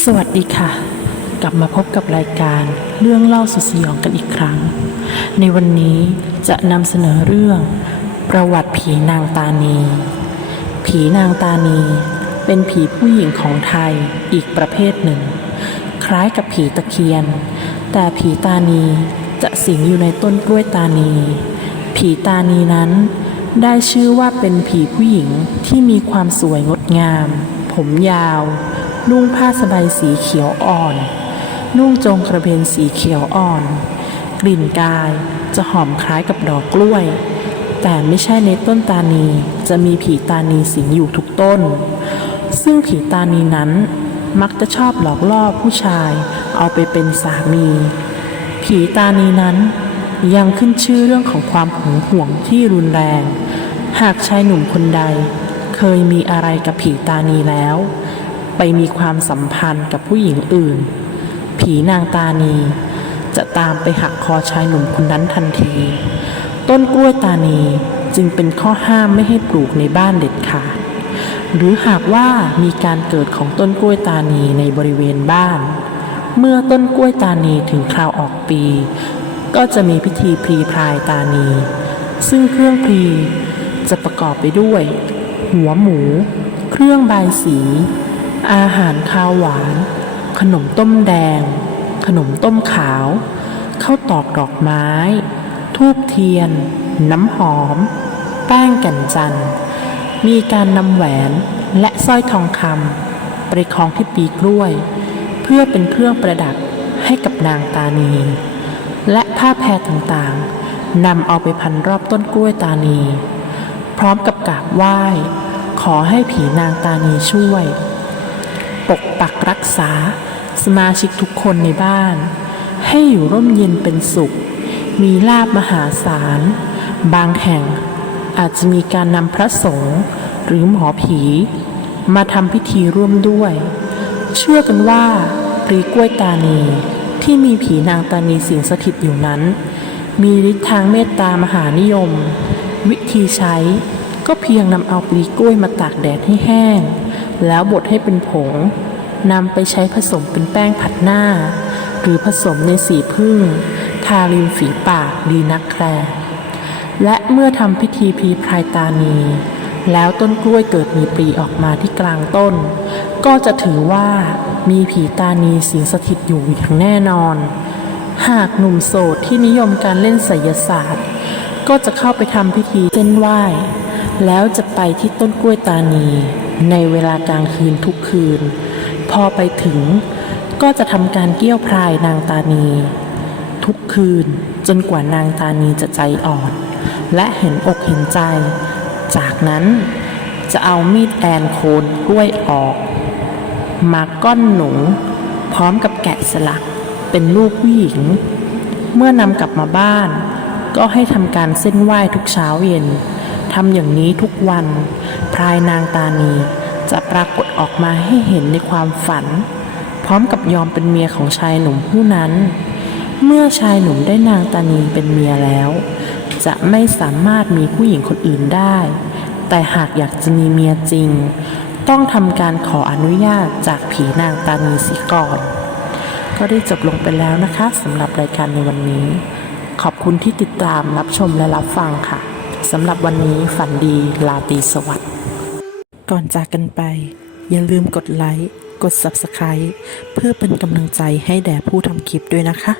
สวัสดีค่ะ กลับมาพบกับรายการเรื่องเล่าสุดสยองกันอีกครั้ง ในวันนี้จะนำเสนอเรื่อง ประวัติผีนางตานี ผีนางตานี เป็นผีผู้หญิงของไทยอีกประเภทหนึ่ง คล้ายกับผีตะเคียน แต่ผีตานีจะสิงอยู่ในต้นกล้วยตานี ผีตานีนั้น ได้ชื่อว่าเป็นผีผู้หญิงที่มีความสวยงดงาม ผมยาว นุ่งผ้าสบายสีเขียวอ่อน นุ่งจงกระเบนสีเขียวอ่อน กลิ่นกายจะหอมคล้ายกับดอกกล้วย แต่ไม่ใช่ในต้นตานีจะมีผีตานีสิงอยู่ทุกต้น ซึ่งผีตานีนั้นมักจะชอบหลอกล่อผู้ชายเอาไปเป็นสามี ผีตานีนั้นยังขึ้นชื่อเรื่องของความหึงหวงที่รุนแรง หากชายหนุ่มคนใด เคยมีอะไรกับผีตานีแล้ว ไปมีความสัมพันธ์กับผู้หญิงอื่น ผีนางตานี จะตามไปหักคอชายหนุ่มคนนั้นทันที ต้นกล้วยตานีจึงเป็นข้อห้ามไม่ให้ปลูกในบ้านเด็ดขาด หรือหากว่ามีการเกิดของต้นกล้วยตานีในบริเวณบ้าน เมื่อต้นกล้วยตานีถึงคราวออกปี ก็จะมีพิธีพรีพรายตานี ซึ่งเครื่องพรีจะประกอบไปด้วย หัวหมู เครื่องบายสี อาหารข้าวหวาน ขนมต้มแดง ขนมต้มขาวข้าวตอกดอกไม้ ทูบเทียน น้ำหอม แป้งแก่นจันทร์ มีการนำแหวนและสร้อยทองคำไปคล้องที่ปีกล้วย เพื่อเป็นเครื่องประดับให้กับนางตานี และผ้าแพรต่างๆนำเอาไปพันรอบต้นกล้วยตานี พร้อมกับกราบไหว้ ขอให้ผีนางตานีช่วย ปกปักรักษา สมาชิกทุกคนในบ้าน ให้อยู่ร่มเย็นเป็นสุข มีลาบมหาศาล บางแห่งอาจจะมีการนำพระสงฆ์หรือหมอผี มาทำพิธีร่วมด้วย เชื่อกันว่าปลีกล้วยตานีที่มีผีนางตานีสิงสถิตอยู่นั้น มีฤทธิ์ทางเมตตามหานิยม วิธีใช้ก็เพียงนำเอาปลีกล้วยมาตากแดดให้แห้ง แล้วบดให้เป็นผง นำไปใช้ผสมเป็นแป้งผัดหน้า หรือผสมในสีพึ่ง ทาริมฝีปากดีนักแครและเมื่อทำพิธีพีพรายตานี แล้วต้นกล้วยเกิดมีปลีออกมาที่กลางต้น ก็จะถือว่ามีผีตานีสิงสถิตอยู่อย่างแน่นอน หากหนุ่มโสดที่นิยมการเล่นไสยศาสตร์ ก็จะเข้าไปทำพิธีเส้นไหว้ แล้วจะไปที่ต้นกล้วยตานี ในเวลากลางคืนทุกคืน พอไปถึงก็จะทำการเกี้ยวพรายนางตานี ทุกคืนจนกว่านางตานีจะใจอ่อน และเห็นอกเห็นใจ จากนั้นจะเอามีดแอนโคนกล้วยออก มาก้อนหนู พร้อมกับแกะสลักเป็นรูปผู้หญิง เมื่อนำกลับมาบ้าน ก็ให้ทำการเส้นไหว้ทุกเช้าเย็นทำอย่างนี้ทุกวัน พรายนางตานี จะปรากฏออกมาให้เห็นในความฝัน พร้อมกับยอมเป็นเมียของชายหนุ่มผู้นั้น เมื่อชายหนุ่มได้นางตานีเป็นเมียแล้ว จะไม่สามารถมีผู้หญิงคนอื่นได้ แต่หากอยากจะมีเมียจริง ต้องทำการขออนุญาตจากผีนางตานีสีก่อนก็ได้จบลงไปแล้วนะคะสำหรับรายการในวันนี้ ขอบคุณที่ติดตามรับชมและรับฟังค่ะสำหรับวันนี้ฝันดีลาตีสวัสดิ์ ก่อนจากกันไป อย่าลืมกดไลค์ กด Subscribe เพื่อเป็นกำลังใจให้แด่ผู้ทำคลิปด้วยนะคะ